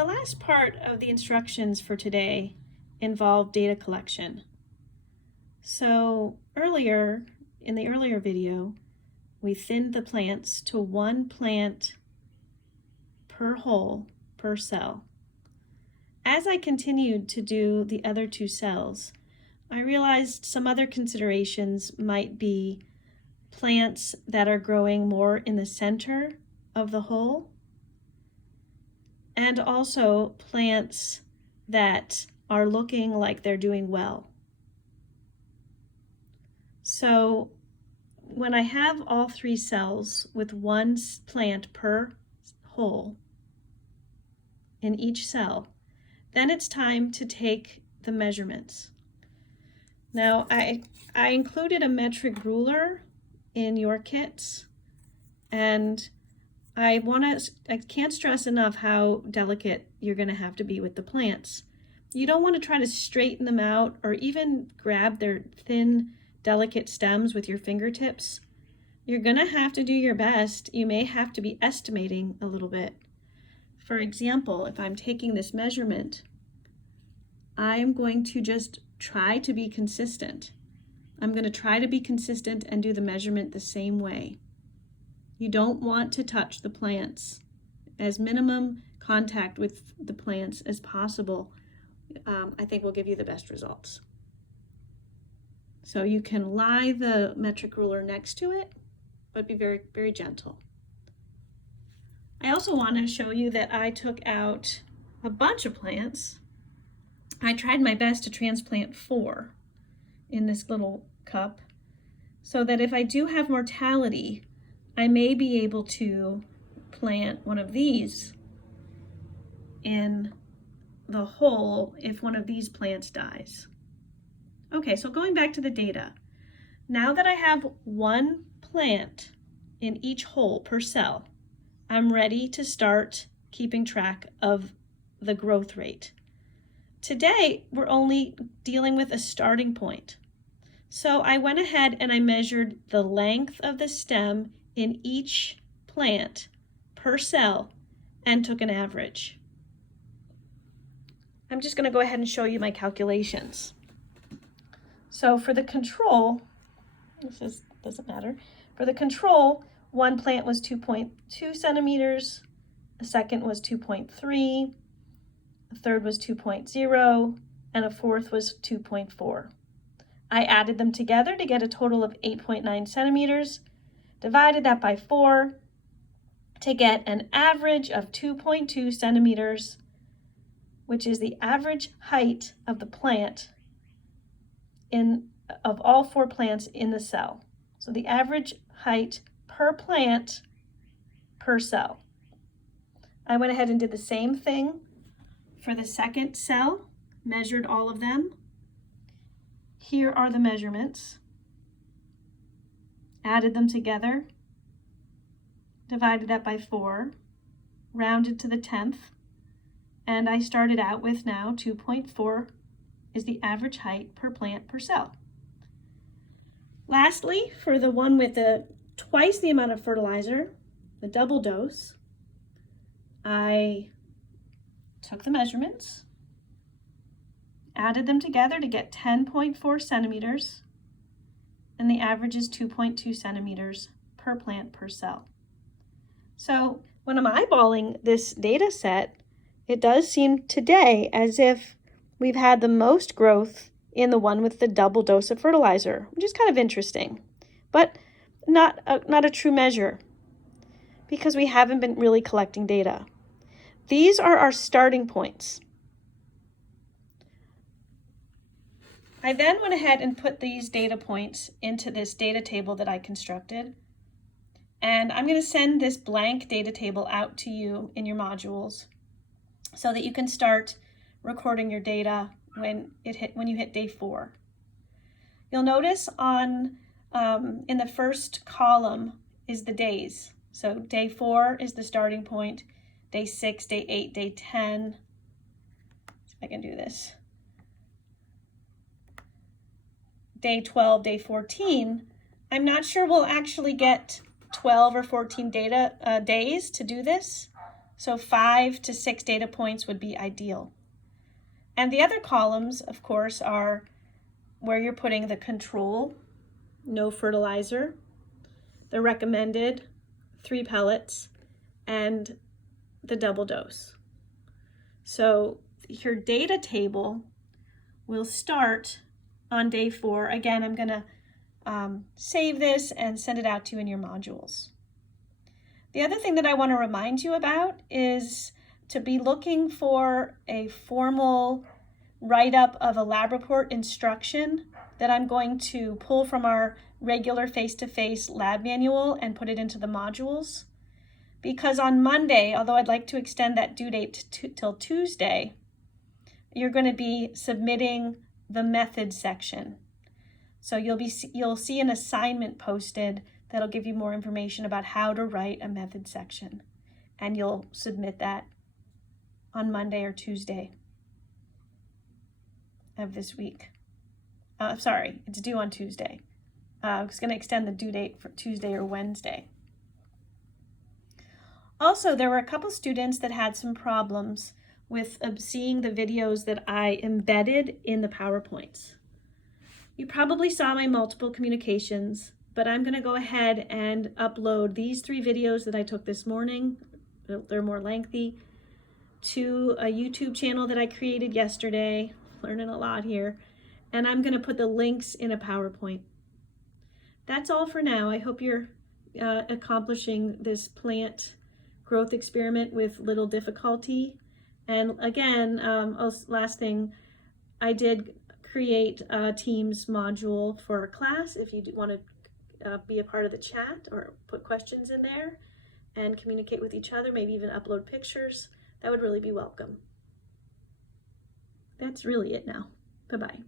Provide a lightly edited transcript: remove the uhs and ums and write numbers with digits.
The last part of the instructions for today involved data collection. So earlier, in the earlier video, we thinned the plants to one plant per hole per cell. As I continued to do the other two cells, I realized some other considerations might be plants that are growing more in the center of the hole, and also plants that are looking like they're doing well. So when I have all three cells with one plant per hole in each cell, then it's time to take the measurements. Now I included a metric ruler in your kits, and I can't stress enough how delicate you're going to have to be with the plants. You don't want to try to straighten them out or even grab their thin, delicate stems with your fingertips. You're going to have to do your best. You may have to be estimating a little bit. For example, if I'm taking this measurement, I'm going to just try to be consistent. I'm going to try to be consistent and do the measurement the same way. You don't want to touch the plants. As minimum contact with the plants as possible, I think will give you the best results. So you can lie the metric ruler next to it, but be very, very gentle. I also want to show you that I took out a bunch of plants. I tried my best to transplant 4 in this little cup, so that if I do have mortality, I may be able to plant one of these in the hole if one of these plants dies. Okay, so going back to the data. Now that I have one plant in each hole per cell, I'm ready to start keeping track of the growth rate. Today, we're only dealing with a starting point. So I went ahead and I measured the length of the stem in each plant per cell and took an average. I'm just going to go ahead and show you my calculations. So for the control, doesn't matter. For the control, one plant was 2.2 centimeters, a second was 2.3, a third was 2.0, and a fourth was 2.4. I added them together to get a total of 8.9 centimeters, divided that by 4 to get an average of 2.2 centimeters, which is the average height of the plant of all 4 plants in the cell. So the average height per plant per cell. I went ahead and did the same thing for the second cell, measured all of them. Here are the measurements. Added them together, divided that by 4, rounded to the 10th, and I started out with now 2.4 is the average height per plant per cell. Lastly, for the one with twice the amount of fertilizer, the double dose, I took the measurements, added them together to get 10.4 centimeters, and the average is 2.2 centimeters per plant per cell. So when I'm eyeballing this data set, it does seem today as if we've had the most growth in the one with the double dose of fertilizer, which is kind of interesting, but not a true measure because we haven't been really collecting data. These are our starting points. I then went ahead and put these data points into this data table that I constructed. And I'm going to send this blank data table out to you in your modules so that you can start recording your data when you hit day 4. You'll notice in the first column is the days. So day 4 is the starting point, day 6, day 8, day 10. See if I can do this. Day 12, day 14. I'm not sure we'll actually get 12 or 14 days to do this. So 5 to 6 data points would be ideal. And the other columns, of course, are where you're putting the control, no fertilizer, the recommended, 3 pellets, and the double dose. So your data table will start on day 4. Again, I'm going to save this and send it out to you in your modules. The other thing that I want to remind you about is to be looking for a formal write-up of a lab report instruction that I'm going to pull from our regular face-to-face lab manual and put it into the modules. Because on Monday, although I'd like to extend that due date till Tuesday, you're going to be submitting the method section. So you'll see an assignment posted that'll give you more information about how to write a method section. And you'll submit that on Monday or Tuesday of this week. Sorry, it's due on Tuesday. I was going to extend the due date for Tuesday or Wednesday. Also, there were a couple students that had some problems with seeing the videos that I embedded in the PowerPoints. You probably saw my multiple communications, but I'm going to go ahead and upload these 3 videos that I took this morning. They're more lengthy, to a YouTube channel that I created yesterday. Learning a lot here. And I'm going to put the links in a PowerPoint. That's all for now. I hope you're accomplishing this plant growth experiment with little difficulty. And again, last thing, I did create a Teams module for a class if you want to be a part of the chat or put questions in there and communicate with each other, maybe even upload pictures. That would really be welcome. That's really it now. Bye-bye.